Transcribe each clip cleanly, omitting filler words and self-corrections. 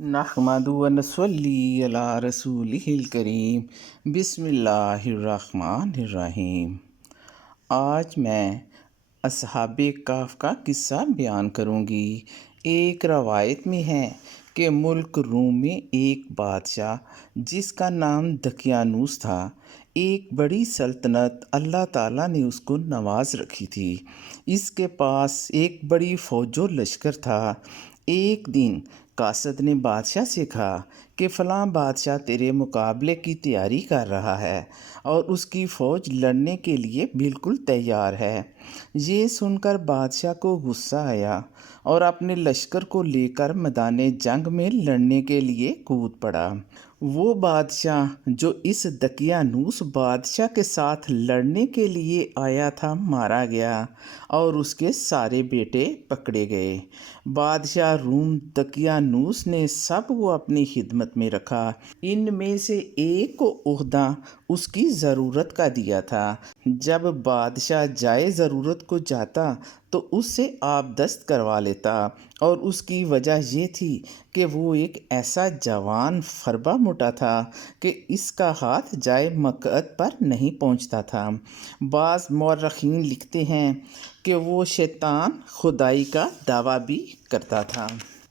نحمدُ و نصلی علی رسولہ الکریم بسم اللہ الرحمن الرحیم۔ آج میں اصحاب کہف کا قصہ بیان کروں گی۔ ایک روایت میں ہے کہ ملک روم میں ایک بادشاہ جس کا نام دقیانوس تھا، ایک بڑی سلطنت اللہ تعالیٰ نے اس کو نواز رکھی تھی۔ اس کے پاس ایک بڑی فوج و لشکر تھا۔ ایک دن قاصد نے بادشاہ سے کہا کہ فلاں بادشاہ تیرے مقابلے کی تیاری کر رہا ہے اور اس کی فوج لڑنے کے لیے بالکل تیار ہے۔ یہ سن کر بادشاہ کو غصہ آیا اور اپنے لشکر کو لے کر میدان جنگ میں لڑنے کے لیے کود پڑا۔ وہ بادشاہ جو اس دقیانوس بادشاہ کے ساتھ لڑنے کے لیے آیا تھا مارا گیا اور اس کے سارے بیٹے پکڑے گئے۔ بادشاہ روم دقیانوس نے سب کو اپنی خدمت میں رکھا۔ ان میں سے ایک کو عہدہ اس کی ضرورت کا دیا تھا۔ جب بادشاہ جائے ضرورت کو جاتا تو اس سے آب دست کروا لیتا، اور اس کی وجہ یہ تھی کہ وہ ایک ایسا جوان فربا موٹا تھا کہ اس کا ہاتھ جائے مقعد پر نہیں پہنچتا تھا۔ بعض مورخین لکھتے ہیں کہ وہ شیطان خدائی کا دعویٰ بھی کرتا تھا۔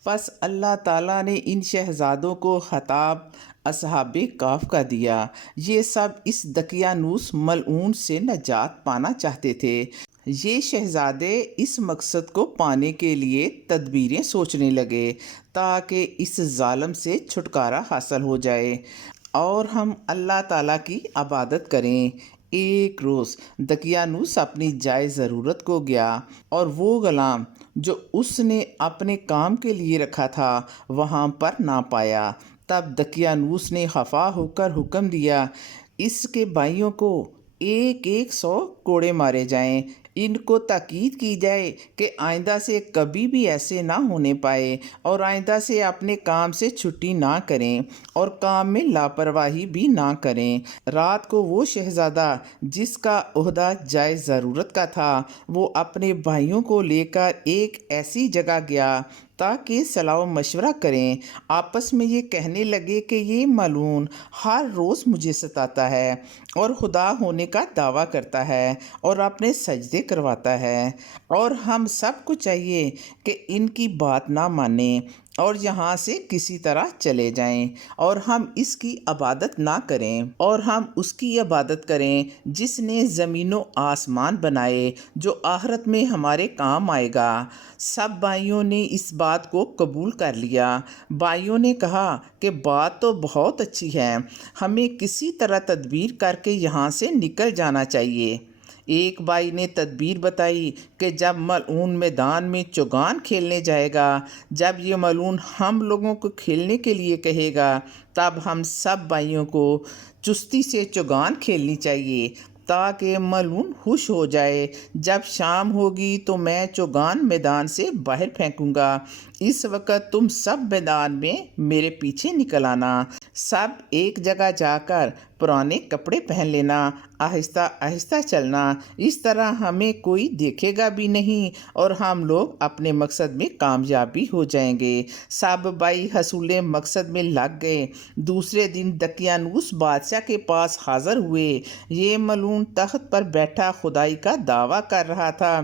پس اللہ تعالیٰ نے ان شہزادوں کو خطاب اصحاب کہف کا دیا۔ یہ سب اس دقیانوس ملعون سے نجات پانا چاہتے تھے۔ یہ شہزادے اس مقصد کو پانے کے لیے تدبیریں سوچنے لگے تاکہ اس ظالم سے چھٹکارا حاصل ہو جائے اور ہم اللہ تعالیٰ کی عبادت کریں۔ ایک روز دقیانوس اپنی جائے ضرورت کو گیا اور وہ غلام جو اس نے اپنے کام کے لیے رکھا تھا وہاں پر نہ پایا۔ تب دقیانوس نے خفا ہو کر حکم دیا، اس کے بھائیوں کو 100 کوڑے مارے جائیں۔ ان کو تاکید کی جائے کہ آئندہ سے کبھی بھی ایسے نہ ہونے پائے اور آئندہ سے اپنے کام سے چھٹی نہ کریں اور کام میں لاپرواہی بھی نہ کریں۔ رات کو وہ شہزادہ جس کا عہدہ جائے ضرورت کا تھا وہ اپنے بھائیوں کو لے کر ایک ایسی جگہ گیا تاکہ صلاح و مشورہ کریں۔ آپس میں یہ کہنے لگے کہ یہ ملعون ہر روز مجھے ستاتا ہے اور خدا ہونے کا دعویٰ کرتا ہے اور اپنے سجدے کرواتا ہے، اور ہم سب کو چاہیے کہ ان کی بات نہ مانیں اور یہاں سے کسی طرح چلے جائیں اور ہم اس کی عبادت نہ کریں، اور ہم اس کی عبادت کریں جس نے زمین و آسمان بنائے، جو آخرت میں ہمارے کام آئے گا۔ سب بھائیوں نے اس بات کو قبول کر لیا۔ بھائیوں نے کہا کہ بات تو بہت اچھی ہے، ہمیں کسی طرح تدبیر کر کے یہاں سے نکل جانا چاہیے۔ ایک بھائی نے تدبیر بتائی کہ جب ملعون میدان میں چوگان کھیلنے جائے گا، جب یہ ملعون ہم لوگوں کو کھیلنے کے لیے کہے گا، تب ہم سب بھائیوں کو چستی سے چوگان کھیلنی چاہیے تاکہ ملعون خوش ہو جائے۔ جب شام ہوگی تو میں چوگان میدان سے باہر پھینکوں گا، اس وقت تم سب میدان میں میرے پیچھے نکل آنا۔ سب ایک جگہ جا کر پرانے کپڑے پہن لینا، آہستہ آہستہ چلنا، اس طرح ہمیں کوئی دیکھے گا بھی نہیں اور ہم لوگ اپنے مقصد میں کامیاب بھی ہو جائیں گے۔ سب بھائی حصول مقصد میں لگ گئے۔ دوسرے دن دقیانوس بادشاہ کے پاس حاضر ہوئے۔ یہ ملعون تخت پر بیٹھا خدائی کا دعویٰ کر رہا تھا۔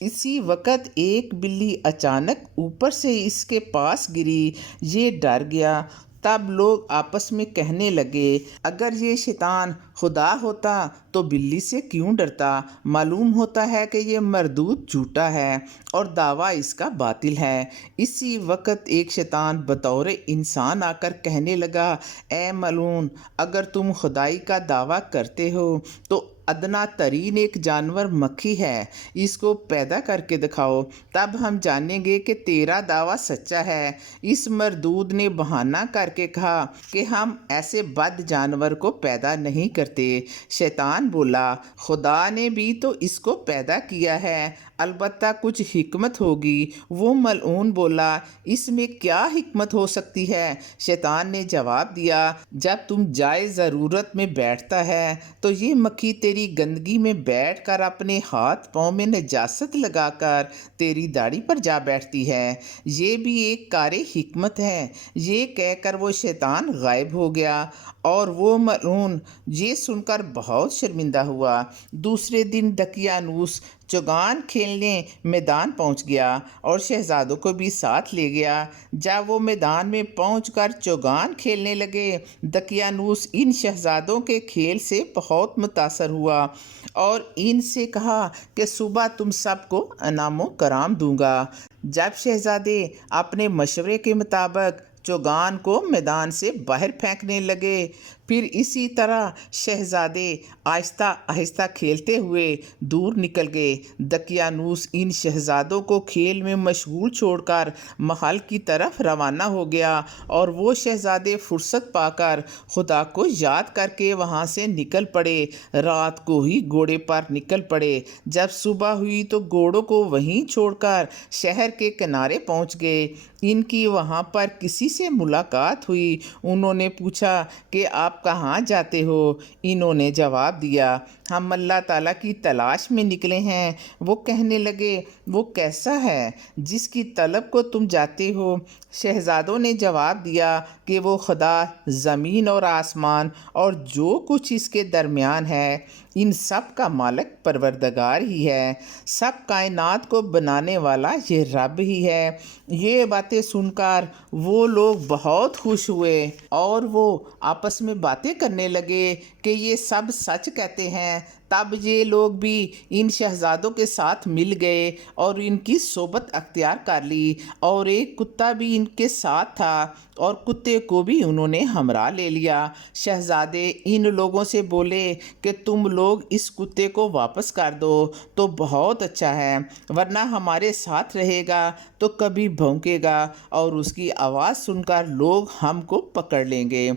اسی وقت ایک بلی اچانک اوپر سے اس کے پاس گری۔ یہ ڈر گیا۔ تب لوگ آپس میں کہنے لگے، اگر یہ شیطان خدا ہوتا تو بلی سے کیوں ڈرتا؟ معلوم ہوتا ہے کہ یہ مردود جھوٹا ہے اور دعویٰ اس کا باطل ہے۔ اسی وقت ایک شیطان بطور انسان آ کر کہنے لگا، اے ملعون، اگر تم خدائی کا دعویٰ کرتے ہو تو ادنا ترین ایک جانور مکھی ہے، اس کو پیدا کر کے دکھاؤ، تب ہم جانیں گے کہ تیرا دعویٰ سچا ہے۔ اس مردود نے بہانہ کر کے کہا کہ ہم ایسے بد جانور کو پیدا نہیں کرتے۔ شیطان بولا، خدا نے بھی تو اس کو پیدا کیا ہے، البتہ کچھ حکمت ہوگی۔ وہ ملعون بولا، اس میں کیا حکمت ہو سکتی ہے؟ شیطان نے جواب دیا، جب تم جائے ضرورت میں بیٹھتا ہے تو یہ مکھی تیری تیری گندگی میں بیٹھ کر اپنے ہاتھ پاؤں میں نجاست لگا کر تیری داڑھی پر جا بیٹھتی ہے، یہ بھی ایک کار حکمت ہے۔ یہ کہہ کر وہ شیطان غائب ہو گیا اور وہ ملعون یہ سن کر بہت شرمندہ ہوا۔ دوسرے دن دقیانوس چوگان کھیلنے میدان پہنچ گیا اور شہزادوں کو بھی ساتھ لے گیا۔ جب وہ میدان میں پہنچ کر چوگان کھیلنے لگے، دقیانوس ان شہزادوں کے کھیل سے بہت متاثر ہوا اور ان سے کہا کہ صبح تم سب کو انعام و کرام دوں گا۔ جب شہزادے اپنے مشورے کے مطابق چوگان کو میدان سے باہر پھینکنے لگے، پھر اسی طرح شہزادے آہستہ آہستہ کھیلتے ہوئے دور نکل گئے۔ دقیانوس ان شہزادوں کو کھیل میں مشغول چھوڑ کر محل کی طرف روانہ ہو گیا اور وہ شہزادے فرصت پا کر خدا کو یاد کر کے وہاں سے نکل پڑے۔ رات کو ہی گھوڑے پر نکل پڑے۔ جب صبح ہوئی تو گھوڑوں کو وہیں چھوڑ کر شہر کے کنارے پہنچ گئے۔ ان کی وہاں پر کسی سے ملاقات ہوئی۔ انہوں نے پوچھا کہ آپ کہاں جاتے ہو؟ انہوں نے جواب دیا، ہم اللہ تعالیٰ کی تلاش میں نکلے ہیں۔ وہ کہنے لگے، وہ کیسا ہے جس کی طلب کو تم جاتے ہو؟ شہزادوں نے جواب دیا کہ وہ خدا زمین اور آسمان اور جو کچھ اس کے درمیان ہے، ان سب کا مالک پروردگار ہی ہے۔ سب کائنات کو بنانے والا یہ رب ہی ہے۔ یہ باتیں سن کر وہ لوگ بہت خوش ہوئے اور وہ آپس میں باتیں کرنے لگے کہ یہ سب سچ کہتے ہیں۔ تب یہ لوگ بھی ان شہزادوں کے ساتھ مل گئے اور ان کی صحبت اختیار کر لی، اور ایک کتا بھی ان کے ساتھ تھا اور کتے کو بھی انہوں نے ہمراہ لے لیا۔ شہزادے ان لوگوں سے بولے کہ تم لوگ اس کتے کو واپس کر دو تو بہت اچھا ہے، ورنہ ہمارے ساتھ رہے گا تو کبھی بھونکے گا اور اس کی آواز سن کر لوگ ہم کو پکڑ لیں گے۔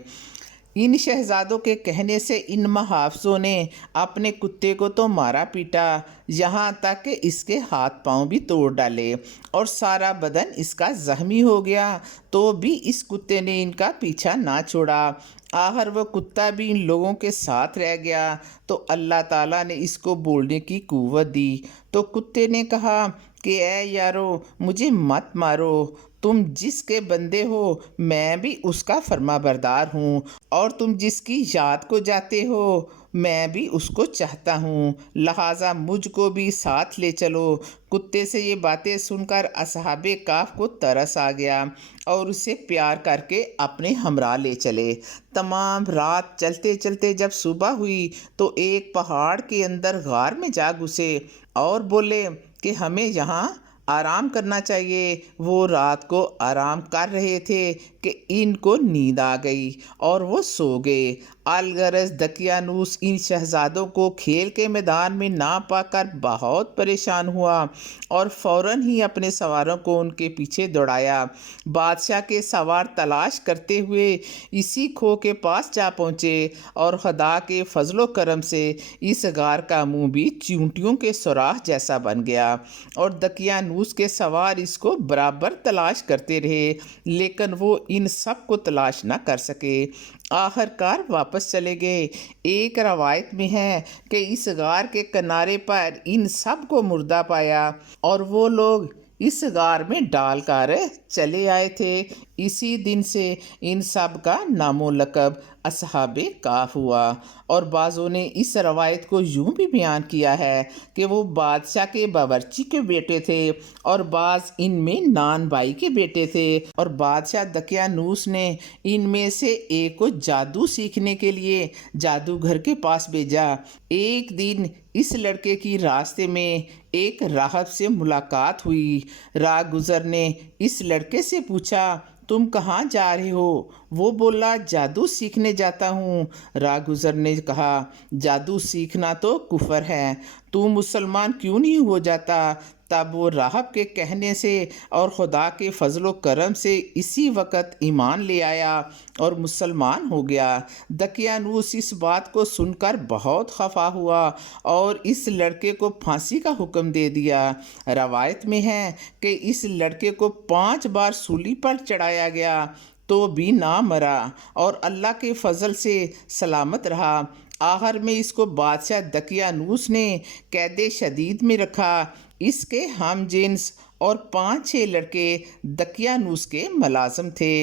ان شہزادوں کے کہنے سے ان محافظوں نے اپنے کتے کو تو مارا پیٹا، یہاں تک کہ اس کے ہاتھ پاؤں بھی توڑ ڈالے اور سارا بدن اس کا زخمی ہو گیا، تو بھی اس کتے نے ان کا پیچھا نہ چھوڑا۔ آخر وہ کتا بھی ان لوگوں کے ساتھ رہ گیا تو اللہ تعالیٰ نے اس کو بولنے کی قوت دی۔ تو کتے نے کہا کہ اے یارو، مجھے مت مارو، تم جس کے بندے ہو میں بھی اس کا فرما بردار ہوں، اور تم جس کی یاد کو جاتے ہو میں بھی اس کو چاہتا ہوں، لہٰذا مجھ کو بھی ساتھ لے چلو۔ کتے سے یہ باتیں سن کر اصحاب کہف کو ترس آ گیا اور اسے پیار کر کے اپنے ہمراہ لے چلے۔ تمام رات چلتے چلتے جب صبح ہوئی تو ایک پہاڑ کے اندر غار میں جا گھسے اور بولے کہ ہمیں یہاں آرام کرنا چاہیے۔ وہ رات کو آرام کر رہے تھے کہ ان کو نیند آ گئی اور وہ سو گئے۔ الغرض دقیانوس ان شہزادوں کو کھیل کے میدان میں نہ پا کر بہت پریشان ہوا اور فوراً ہی اپنے سواروں کو ان کے پیچھے دوڑایا۔ بادشاہ کے سوار تلاش کرتے ہوئے اسی کھو کے پاس جا پہنچے اور خدا کے فضل و کرم سے اس غار کا منہ بھی چیونٹیوں کے سوراخ جیسا بن گیا، اور دقیانوس کے سوار اس کو برابر تلاش کرتے رہے، لیکن وہ ان سب کو تلاش نہ کر سکے۔ آخر کار واپس چلے گئے۔ ایک روایت میں ہے کہ اس غار کے کنارے پر ان سب کو مردہ پایا اور وہ لوگ اس غار میں ڈال کر چلے آئے تھے۔ اسی دن سے ان سب کا نام و لقب اصحاب کہف ہوا، اور بعضوں نے اس روایت کو یوں بھی بیان کیا ہے کہ وہ بادشاہ کے باورچی کے بیٹے تھے، اور بعض ان میں نان بھائی کے بیٹے تھے، اور بادشاہ دقیانوس نے ان میں سے ایک کو جادو سیکھنے کے لیے جادوگر کے پاس بھیجا۔ ایک دن اس لڑکے کی راستے میں ایک راہب سے ملاقات ہوئی۔ راہ گزر نے اس لڑکے سے پوچھا، تم کہاں جا رہے ہو؟ وہ بولا، جادو سیکھنے جاتا ہوں۔ راہ گزر نے کہا، جادو سیکھنا تو کفر ہے، تو مسلمان کیوں نہیں ہو جاتا؟ تب وہ راہب کے کہنے سے اور خدا کے فضل و کرم سے اسی وقت ایمان لے آیا اور مسلمان ہو گیا۔ دقیانوس اس بات کو سن کر بہت خفا ہوا اور اس لڑکے کو پھانسی کا حکم دے دیا۔ روایت میں ہے کہ اس لڑکے کو 5 بار سولی پر چڑھایا گیا تو بھی نہ مرا اور اللہ کے فضل سے سلامت رہا۔ آخر میں اس کو بادشاہ دقیانوس نے قید شدید میں رکھا۔ اس کے ہم جنس اور 5-6 لڑکے دقیانوس کے ملازم تھے۔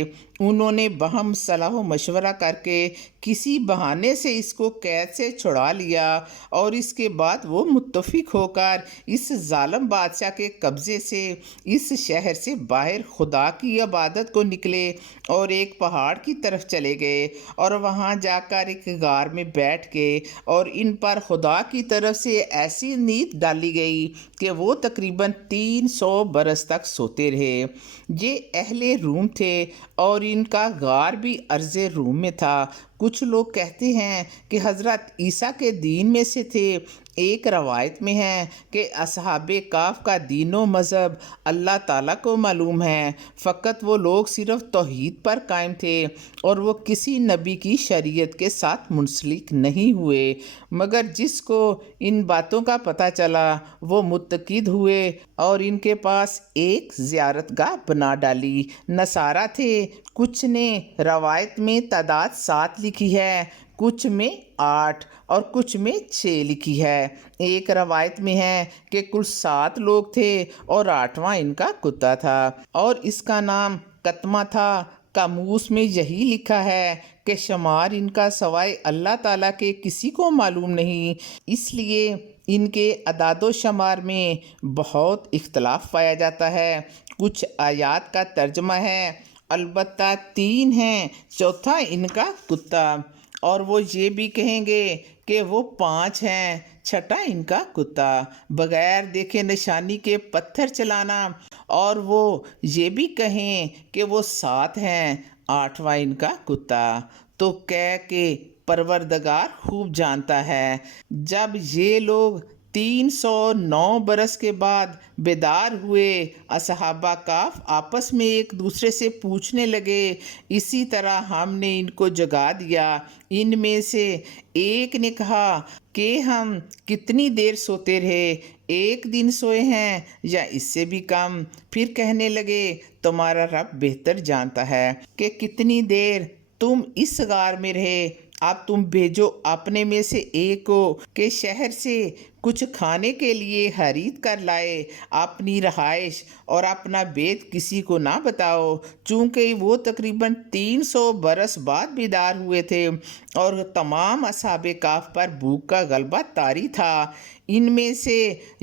انہوں نے باہم صلاح و مشورہ کر کے کسی بہانے سے اس کو قید سے چھڑا لیا اور اس کے بعد وہ متفق ہو کر اس ظالم بادشاہ کے قبضے سے اس شہر سے باہر خدا کی عبادت کو نکلے اور ایک پہاڑ کی طرف چلے گئے اور وہاں جا کر ایک غار میں بیٹھ گئے اور ان پر خدا کی طرف سے ایسی نیت ڈالی گئی کہ وہ تقریباً 300 برس تک سوتے رہے۔ یہ اہل روم تھے اور ان کا غار بھی ارض روم میں تھا۔ کچھ لوگ کہتے ہیں کہ حضرت عیسیٰ کے دین میں سے تھے۔ ایک روایت میں ہے کہ اصحاب کہف کا دین و مذہب اللہ تعالیٰ کو معلوم ہے، فقط وہ لوگ صرف توحید پر قائم تھے اور وہ کسی نبی کی شریعت کے ساتھ منسلک نہیں ہوئے، مگر جس کو ان باتوں کا پتہ چلا وہ متقد ہوئے اور ان کے پاس ایک زیارت گاہ بنا ڈالی۔ نصارہ تھے، کچھ نے روایت میں تعداد 7 لکھی ہے، کچھ میں 8 اور کچھ میں 6 لکھی ہے۔ ایک روایت میں ہے کہ کل 7 لوگ تھے اور 8واں ان کا کتا تھا اور اس کا نام قتمہ تھا۔ قاموس میں یہی لکھا ہے کہ شمار ان کا سوائے اللہ تعالیٰ کے کسی کو معلوم نہیں، اس لیے ان کے اعداد و شمار میں بہت اختلاف پایا جاتا ہے۔ کچھ آیات کا ترجمہ ہے، البتہ 3 ہیں، چوتھا ان کا کتا، اور وہ یہ بھی کہیں گے کہ وہ 5 ہیں، چھٹا ان کا کتا، بغیر دیکھے نشانی کے پتھر چلانا، اور وہ یہ بھی کہیں کہ وہ 7 ہیں، 8واں ان کا کتا۔ تو کہہ کہ پروردگار خوب جانتا ہے۔ جب یہ لوگ 309 برس کے بعد بیدار ہوئے، اصحاب کہف آپس میں ایک دوسرے سے پوچھنے لگے، اسی طرح ہم نے ان کو جگا دیا۔ ان میں سے ایک نے کہا کہ ہم کتنی دیر سوتے رہے، 1 دن سوئے ہیں یا اس سے بھی کم؟ پھر کہنے لگے، تمہارا رب بہتر جانتا ہے کہ کتنی دیر تم اس غار میں رہے۔ اب تم بھیجو اپنے میں سے ایک کو کہ شہر سے کچھ کھانے کے لیے خرید کر لائے، اپنی رہائش اور اپنا بیت کسی کو نہ بتاؤ، چونکہ وہ تقریباً 300 برس بعد بیدار ہوئے تھے اور تمام اصحاب کہف پر بھوک کا غلبہ طاری تھا۔ ان میں سے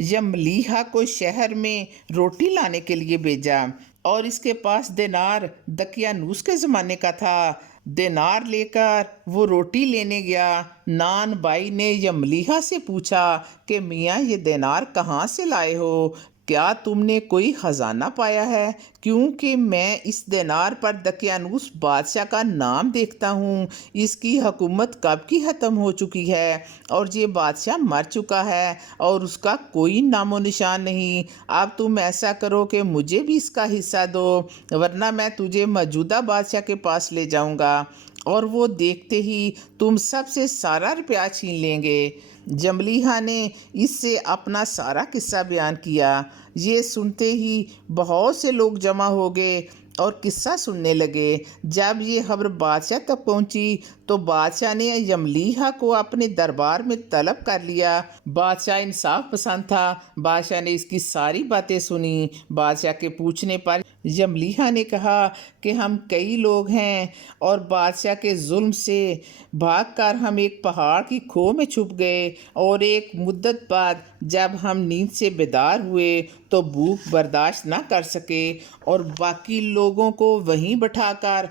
یملیحہ کو شہر میں روٹی لانے کے لیے بھیجا اور اس کے پاس دینار دقیانوس کے زمانے کا تھا۔ دینار لے کر وہ روٹی لینے گیا۔ نان بھائی نے یملیحہ سے پوچھا کہ میاں یہ دینار کہاں سے لائے ہو؟ کیا تم نے کوئی خزانہ پایا ہے؟ کیونکہ میں اس دینار پر دقیانوس بادشاہ کا نام دیکھتا ہوں۔ اس کی حکومت کب کی ختم ہو چکی ہے اور یہ بادشاہ مر چکا ہے اور اس کا کوئی نام و نشان نہیں۔ اب تم ایسا کرو کہ مجھے بھی اس کا حصہ دو، ورنہ میں تجھے موجودہ بادشاہ کے پاس لے جاؤں گا اور وہ دیکھتے ہی تم سب سے سارا روپیہ چھین لیں گے۔ یملیحہ نے اس سے اپنا سارا قصہ بیان کیا۔ یہ سنتے ہی بہت سے لوگ جمع ہو گئے اور قصہ سننے لگے۔ جب یہ خبر بادشاہ تک پہنچی تو بادشاہ نے یملیحہ کو اپنے دربار میں طلب کر لیا۔ بادشاہ انصاف پسند تھا۔ بادشاہ نے اس کی ساری باتیں سنی۔ بادشاہ کے پوچھنے پر یملیحہ نے کہا کہ ہم کئی لوگ ہیں اور بادشاہ کے ظلم سے بھاگ کر ہم ایک پہاڑ کی کھو میں چھپ گئے، اور ایک مدت بعد جب ہم نیند سے بیدار ہوئے تو بھوک برداشت نہ کر سکے اور باقی لوگوں کو وہیں بٹھا کر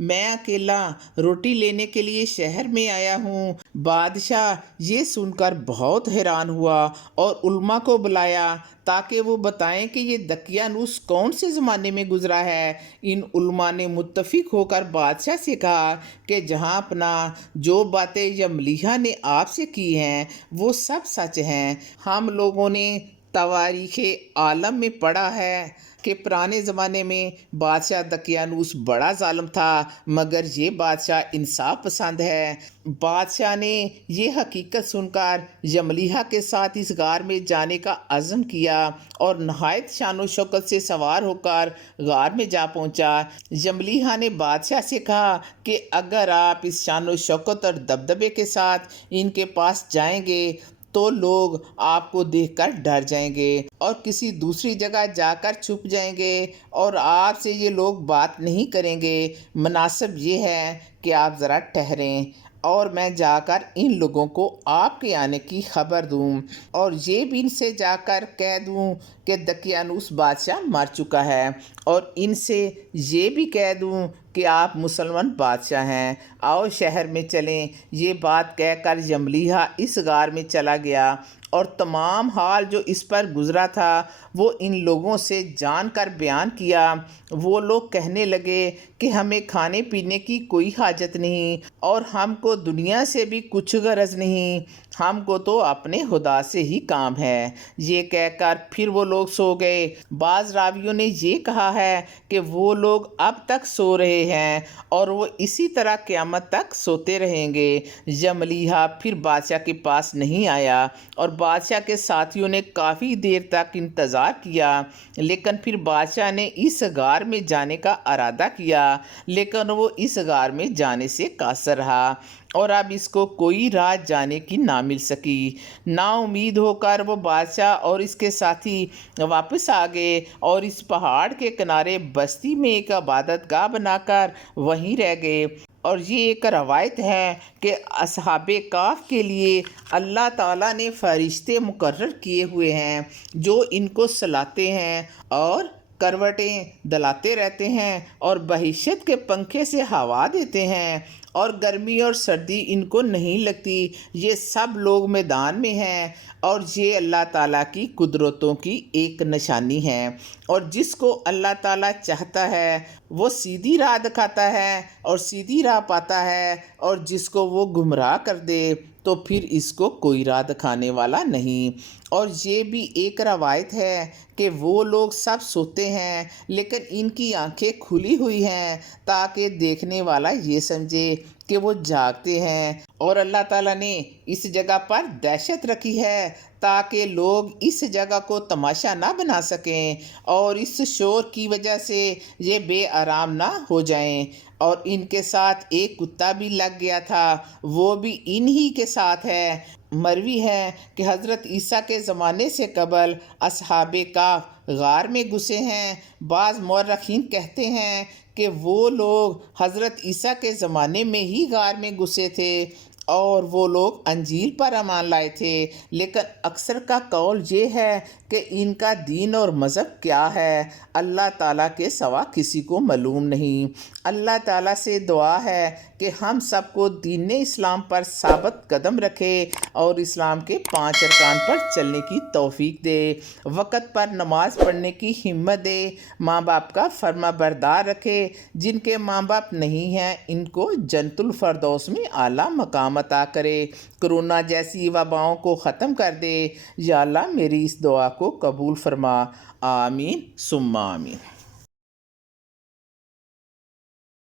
میں اکیلا روٹی لینے کے لیے شہر میں آیا ہوں۔ بادشاہ یہ سن کر بہت حیران ہوا اور علماء کو بلایا تاکہ وہ بتائیں کہ یہ دقیانوس کون سے زمانے میں گزرا ہے۔ ان علماء نے متفق ہو کر بادشاہ سے کہا کہ جہاں اپنا جو باتیں یملیحہ نے آپ سے کی ہیں وہ سب سچ ہیں۔ ہم لوگوں نے تواریخ عالم میں پڑھا ہے کہ پرانے زمانے میں بادشاہ دقیانوس بڑا ظالم تھا، مگر یہ بادشاہ انصاف پسند ہے۔ بادشاہ نے یہ حقیقت سن کر جملیحہ کے ساتھ اس غار میں جانے کا عزم کیا اور نہایت شان و شوکت سے سوار ہو کر غار میں جا پہنچا۔ جملیحہ نے بادشاہ سے کہا کہ اگر آپ اس شان و شوکت اور دبدبے کے ساتھ ان کے پاس جائیں گے تو لوگ آپ کو دیکھ کر ڈر جائیں گے اور کسی دوسری جگہ جا کر چھپ جائیں گے اور آپ سے یہ لوگ بات نہیں کریں گے۔ مناسب یہ ہے کہ آپ ذرا ٹھہریں اور میں جا کر ان لوگوں کو آپ کے آنے کی خبر دوں اور یہ بھی ان سے جا کر کہہ دوں کہ دقیانوس بادشاہ مر چکا ہے، اور ان سے یہ بھی کہہ دوں کہ آپ مسلمان بادشاہ ہیں، آؤ شہر میں چلیں۔ یہ بات کہہ کر جملیحہ اس غار میں چلا گیا اور تمام حال جو اس پر گزرا تھا وہ ان لوگوں سے جان کر بیان کیا۔ وہ لوگ کہنے لگے کہ ہمیں کھانے پینے کی کوئی حاجت نہیں اور ہم کو دنیا سے بھی کچھ غرض نہیں، ہم کو تو اپنے خدا سے ہی کام ہے۔ یہ کہہ کر پھر وہ لوگ سو گئے۔ بعض راویوں نے یہ کہا ہے کہ وہ لوگ اب تک سو رہے ہیں اور وہ اسی طرح قیامت تک سوتے رہیں گے۔ جملیحہ پھر بادشاہ کے پاس نہیں آیا اور بادشاہ کے ساتھیوں نے کافی دیر تک انتظار کیا، لیکن پھر بادشاہ نے اس غار میں جانے کا ارادہ کیا، لیکن وہ اس غار میں جانے سے قاصر رہا اور اب اس کو کوئی راہ جانے کی نہ مل سکی۔ نا امید ہو کر وہ بادشاہ اور اس کے ساتھی واپس آ گئے اور اس پہاڑ کے کنارے بستی میں ایک عبادت گاہ بنا کر وہیں رہ گئے۔ اور یہ ایک روایت ہے کہ اصحاب کہف کے لیے اللہ تعالیٰ نے فرشتے مقرر کیے ہوئے ہیں جو ان کو سلاتے ہیں اور کروٹیں دلاتے رہتے ہیں اور بہشت کے پنکھے سے ہوا دیتے ہیں، اور گرمی اور سردی ان کو نہیں لگتی۔ یہ سب لوگ میدان میں ہیں اور یہ اللہ تعالیٰ کی قدرتوں کی ایک نشانی ہے، اور جس کو اللہ تعالیٰ چاہتا ہے وہ سیدھی راہ دکھاتا ہے اور سیدھی راہ پاتا ہے، اور جس کو وہ گمراہ کر دے تو پھر اس کو کوئی راہ دکھانے والا نہیں۔ اور یہ بھی ایک روایت ہے کہ وہ لوگ سب سوتے ہیں لیکن ان کی آنکھیں کھلی ہوئی ہیں تاکہ دیکھنے والا یہ سمجھے کہ وہ جاگتے ہیں، اور اللہ تعالیٰ نے اس جگہ پر دہشت رکھی ہے تاکہ لوگ اس جگہ کو تماشا نہ بنا سکیں اور اس شور کی وجہ سے یہ بے آرام نہ ہو جائیں۔ اور ان کے ساتھ ایک کتا بھی لگ گیا تھا، وہ بھی انہی کے ساتھ ہے۔ مروی ہے کہ حضرت عیسیٰ کے زمانے سے قبل اصحاب کہف غار میں گھسے ہیں۔ بعض مورخین کہتے ہیں کہ وہ لوگ حضرت عیسیٰ کے زمانے میں ہی غار میں گھسے تھے اور وہ لوگ انجیل پر ایمان لائے تھے، لیکن اکثر کا قول یہ ہے کہ ان کا دین اور مذہب کیا ہے اللہ تعالیٰ کے سوا کسی کو معلوم نہیں۔ اللہ تعالیٰ سے دعا ہے کہ ہم سب کو دین اسلام پر ثابت قدم رکھے اور اسلام کے 5 ارکان پر چلنے کی توفیق دے، وقت پر نماز پڑھنے کی ہمت دے، ماں باپ کا فرما بردار رکھے، جن کے ماں باپ نہیں ہیں ان کو جنت الفردوس میں اعلیٰ مقام عطا کرے، کرونا جیسی وباؤں کو ختم کر دے۔ یا اللہ میری اس دعا کو قبول فرما، آمین ثم آمین۔